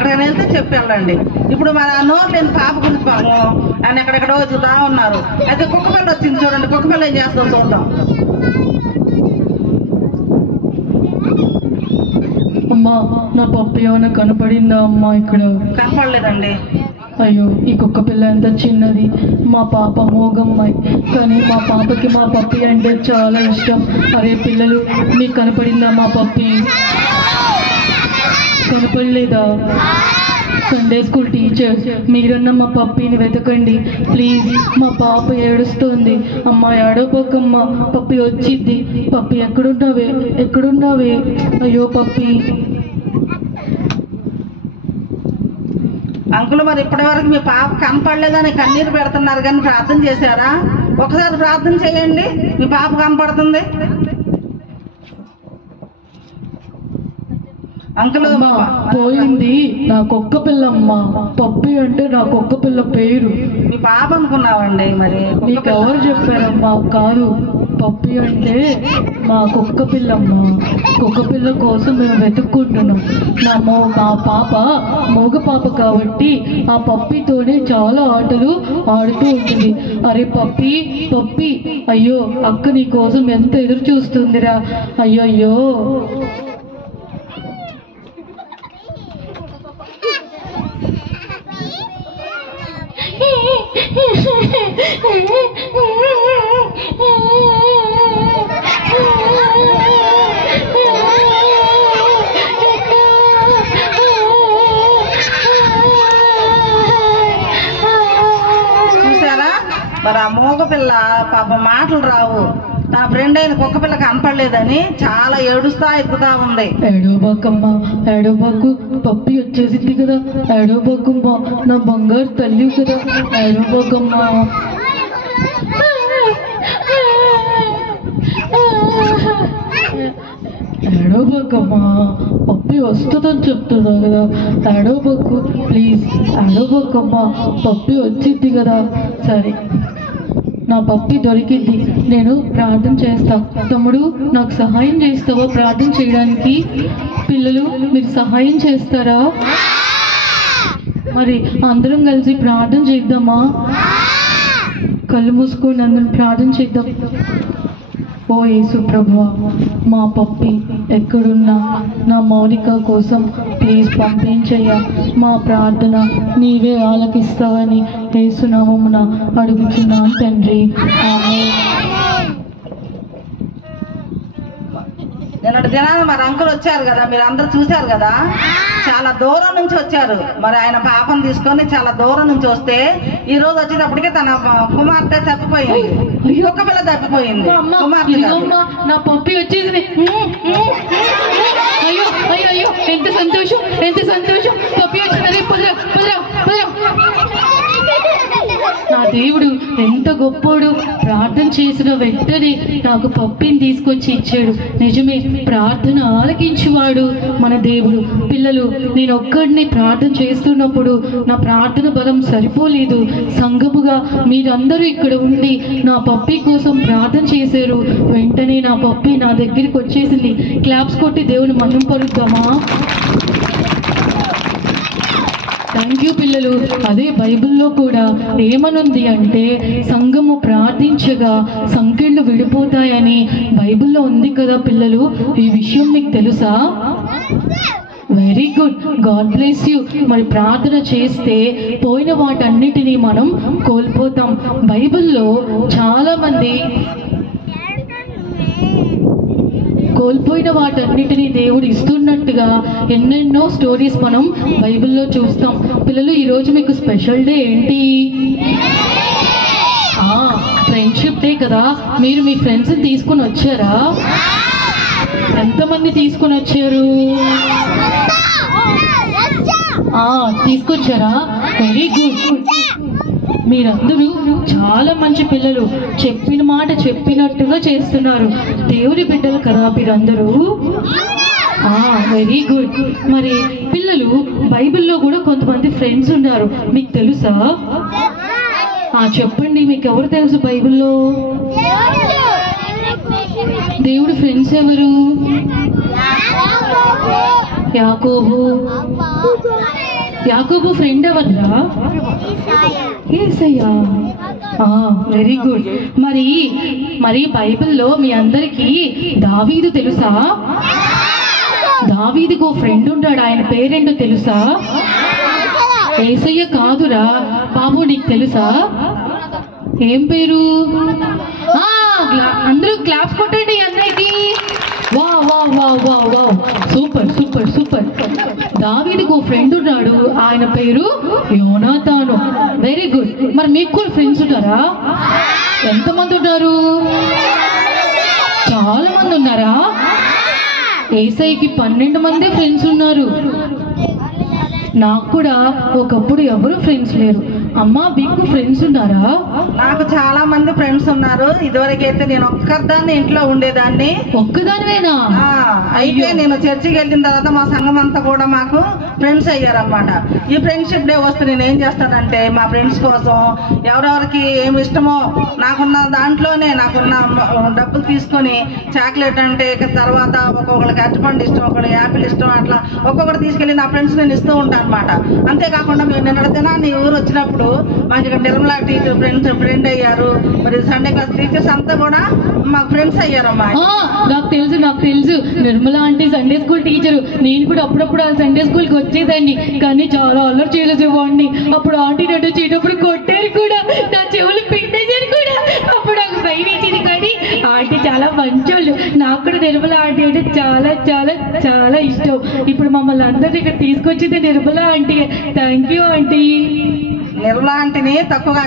ఎక్కడికైనా వెళ్తే చెప్పి వెళ్ళండి. ఇప్పుడు మన నోరు లేని పాప గురించి పాము ఆయన ఎక్కడెక్కడో చూద్దా ఉన్నారు. అయితే కుక్క పిల్ల వచ్చింది చూడండి, కుక్క పిల్ల ఏం చేస్తాం చూద్దాం. అమ్మా నా పప్పి ఏమైనా కనపడిందా అమ్మా? ఇక్కడ కనపడలేదండి. అయ్యో ఈ కుక్క పిల్ల ఎంత చిన్నది. మా పాప మోగమ్మాయి, కానీ మా పాపకి మా పప్పి అంటే చాలా ఇష్టం. అరే పిల్లలు, మీకు కనపడిందా మా పప్పి? కనపడలేదా? సండే స్కూల్ టీచర్స్ మీరన్నా మా పప్పిని వెతకండి ప్లీజ్. మా పాప ఏడుస్తోంది. అమ్మ ఏడవపోకమ్మ, పప్పి వచ్చిద్ది. పప్పి ఎక్కడున్నావే, ఎక్కడున్నావే? అయ్యో పప్పి. అంకుల్ మరి ఇప్పటి వరకు మీ పాప కనపడలేదని కన్నీరు పెడుతున్నారు, కానీ ప్రార్థన చేశారా? ఒకసారి ప్రార్థన చేయండి, మీ పాప కనపడుతుంది. అంకుల్ పోయింది నా కుక్క పిల్లమ్మ. పప్పి అంటే నా కుక్క పిల్ల పేరు. మీ పాప అనుకున్నావండి. మరి మీకు ఎవరు చెప్పారమ్మా? కాదు, పప్పి అంటే మా కుక్క పిల్లమ్మ. కుక్క పిల్ల కోసం మేము వెతుక్కుంటున్నాం. మా పాప మగ పాప కాబట్టి ఆ పప్పితోనే చాలా ఆటలు ఆడుతూ ఉంటుంది. అరే పప్పి, పప్పి, అయ్యో అక్క నీ కోసం ఎంత ఎదురు చూస్తుందిరా. అయ్యో చూసారా? మరి ఆ మోగ పిల్ల పాప మాటలు రావు. నా ఫ్రెండ్ అయిన కుక్క పిల్ల కనపడలేదని చాలా ఏడుస్తా ఎక్కుతా ఉంది. ఏడోబాకమ్మా, ఏడోబాకు, పప్పి వచ్చేసింది కదా. ఏడోబాకమ్మా, నా బంగారు తల్లి కదా. ఏడోబాకమ్మా. ఏడోబాకమ్మా, పప్పి వస్తుందని చెప్తున్నా కదా. ఏడోబాకు ప్లీజ్, ఏడోబాకమ్మా, పప్పి వచ్చింది కదా. సరే, నా పప్పి దొరికింది. నేను ప్రార్థన చేస్తా. తమ్ముడు నాకు సహాయం చేస్తావా ప్రార్థన చేయడానికి? పిల్లలు మీరు సహాయం చేస్తారా? మరి అందరం కలిసి ప్రార్థన చేద్దామా? కళ్ళు మూసుకొని అందరం ప్రార్థన చేద్దాం. ఓ యేసు ప్రభువా, మా పప్పి ఎక్కడున్నా నా మౌనిక కోసం ప్లీజ్ పంపించయ్యా. మా ప్రార్థన నీవే ఆలకిస్తావని యేసు నామమున అడుగుతున్నాను తండ్రి, ఆమేన్. నిన్నటి దినాన మరి అంకుల్ వచ్చారు కదా, మీరు అందరూ చూశారు కదా. చాలా దూరం నుంచి వచ్చారు. మరి ఆయన పాపను తీసుకొని చాలా దూరం నుంచి వస్తే ఈ రోజు వచ్చేటప్పటికే తన కుమార్తె తప్పిపోయింది. ఒక్క పిల్ల తప్పిపోయింది. నా పప్పి వచ్చేసింది. అయ్యో అయ్యో అయ్యో, ఎంత సంతోషం, ఎంత సంతోషం. పప్పి వచ్చింది. పదరా పదరా పదరా. నా దేవుడు ఎంత గొప్పోడు. ప్రార్థన చేసిన వెంటనే నాకు పప్పిని తీసుకొచ్చి ఇచ్చాడు. నిజమే, ప్రార్థన ఆలకించువాడు మన దేవుడు. పిల్లలు, నేను ఒక్కడిని ప్రార్థన చేస్తున్నప్పుడు నా ప్రార్థన బలం సరిపోలేదు. సంఘముగా మీరందరూ ఇక్కడ ఉండి నా పప్పి కోసం ప్రార్థన చేశారు. వెంటనే నా పప్పి నా దగ్గరికి వచ్చేసింది. క్లాప్స్ కొట్టి దేవుని మహిమ పరుద్దామా? థ్యాంక్ యూ పిల్లలు. అదే బైబిల్లో కూడా ఏమనుంది అంటే, సంఘము ప్రార్థించగా సంఖ్యలు విడిపోతాయని బైబిల్లో ఉంది కదా పిల్లలు. ఈ విషయం మీకు తెలుసా? Very good, God bless you. మరి ప్రార్థన చేస్తే పోయిన వాటన్నిటినీ మనం కోల్పోతాం. బైబిల్లో చాలా మంది కోల్పోయిన వాటన్నిటినీ దేవుడు ఇస్తున్నట్టుగా ఎన్నెన్నో స్టోరీస్ మనం బైబిల్లో చూస్తాం. పిల్లలు, ఈరోజు మీకు స్పెషల్ డే ఏంటి? ఫ్రెండ్షిప్ డే కదా. మీరు మీ ఫ్రెండ్స్ తీసుకుని వచ్చారా? ఎంతమంది తీసుకుని వచ్చారు? తీసుకొచ్చారా? Very good. మీరందరూ చాలా మంచి పిల్లలు. చెప్పిన మాట చెప్పినట్టుగా చేస్తున్నారు. దేవుని బిడ్డలు కదా మీరందరూ. Very good. మరి పిల్లలు, బైబిల్లో కూడా కొంతమంది ఫ్రెండ్స్ ఉన్నారు, మీకు తెలుసా? చెప్పండి, మీకు ఎవరు తెలుసు బైబిల్లో? దేవుడు ఫ్రెండ్స్ ఎవరు? యాకోబు, యాకోబు ఫ్రెండ్ ఎవర్రా? యేసయ్యా. Very good. మరి బైబిల్లో మీ అందరికీ దావీదు తెలుసా? దావీదుకు ఫ్రెండ్ ఉంటాడు, ఆయన పేరేంటో తెలుసా? యేసయ్య కాదురా బాబు, నీకు తెలుసా? ఏం పేరు? అందరూ క్లాప్స్ కొట్టండి అందరికి. వా వా వా వా వా, సూపర్ సూపర్ సూపర్. దావీదుకు ఫ్రెండ్ ఉన్నాడు, ఆయన పేరు యోనాతాను. Very good. మరి మీకు కూడా ఫ్రెండ్స్ ఉన్నారా? ఎంతమంది ఉన్నారు? చాలా మంది ఉన్నారా? యేసయ్యకి 12 మంది ఫ్రెండ్స్ ఉన్నారు. నాకు కూడా ఒకప్పుడు ఎవరు ఫ్రెండ్స్ లేరు. అమ్మా మీకు ఫ్రెండ్స్ ఉన్నారా? నాకు చాలా మంది ఫ్రెండ్స్ ఉన్నారు. ఇదివరకైతే నేను ఒక్కదాన్ని ఇంట్లో ఉండేదాన్ని. ఒక్కదానివేనా? అయితే నేను చర్చికి వెళ్ళిన తర్వాత మా సంఘం అంతా కూడా మాకు ఫ్రెండ్స్ అయ్యారన్నమాట. ఈ ఫ్రెండ్షిప్ డే వస్తే నేను ఏం చేస్తానంటే మా ఫ్రెండ్స్ కోసం ఎవరెవరికి ఏమి ఇష్టమో నాకున్న దాంట్లోనే నాకున్న డబ్బులు తీసుకొని చాక్లెట్ అంటే తర్వాత ఒక్కొక్కరికి అరటిపండు ఇష్టం, ఒకటి యాపిల్ ఇష్టం, అట్లా ఒక్కొక్కటి తీసుకెళ్ళి నా ఫ్రెండ్స్ నేను ఇస్తూ ఉంటాను అనమాట. అంతేకాకుండా మేము నిన్నటిదిన నీ ఊరు వచ్చినప్పుడు మాకు ఇక్కడ నిర్మలా టీచర్ ఫ్రెండ్ అయ్యారు. మరి సండే క్లాస్ టీచర్స్ అంతా కూడా మాకు ఫ్రెండ్స్ అయ్యారమ్మా. నాకు తెలుసు నిర్మలా అంటే సండే స్కూల్ టీచరు. నేను కూడా అప్పుడప్పుడు ఆ సండే స్కూల్కి వచ్చేదాన్ని, కానీ చాలా అల్లరి చేసేసేవాడిని. అప్పుడు ఆంటీ నన్ను వచ్చేటప్పుడు కొట్టారు కూడా, నా చెవులు పిండేశారు కూడా. అప్పుడు నాకు భయం వేసేది, కానీ ఆంటీ చాలా మంచోళ్ళు. నాకు కూడా నిర్మలా ఆంటీ అంటే చాలా చాలా చాలా ఇష్టం. ఇప్పుడు మమ్మల్ని అందరినీ ఇక్కడ తీసుకొచ్చింది Nirmala aunty. Thank you aunty. Nirmala ఆంటీని తక్కువగా